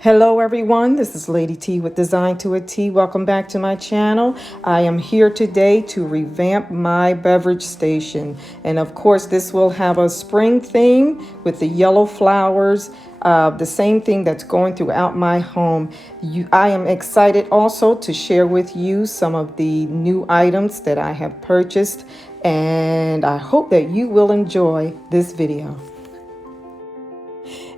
Hello everyone, this is Lady T with Design to a T. Welcome back to my channel. I am here today to revamp my beverage station. And of course this will have a spring theme with the yellow flowers, the same thing that's going throughout my home. I am excited also to share with you some of the new items that I have purchased, and I hope that you will enjoy this video.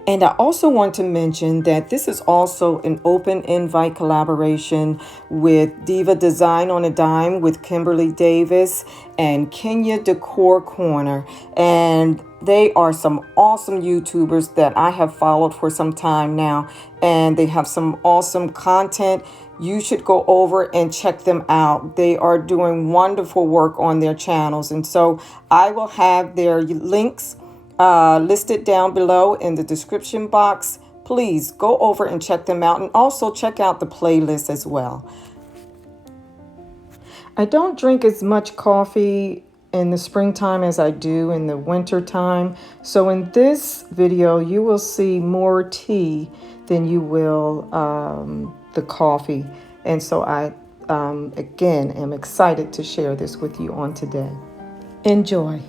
And I also want to mention that this is also an open invite collaboration with Diva Design on a Dime with Kimberly Davis and Kenya Decor Corner. And they are some awesome YouTubers that I have followed for some time now. And they have some awesome content. You should go over and check them out. They are doing wonderful work on their channels. And so I will have their links listed down below in the description box. Please go over and check them out, and also check out the playlist as well. I don't drink as much coffee in the springtime as I do in the winter time. So in this video, you will see more tea than you will the coffee. And so I, again, am excited to share this with you on today. Enjoy.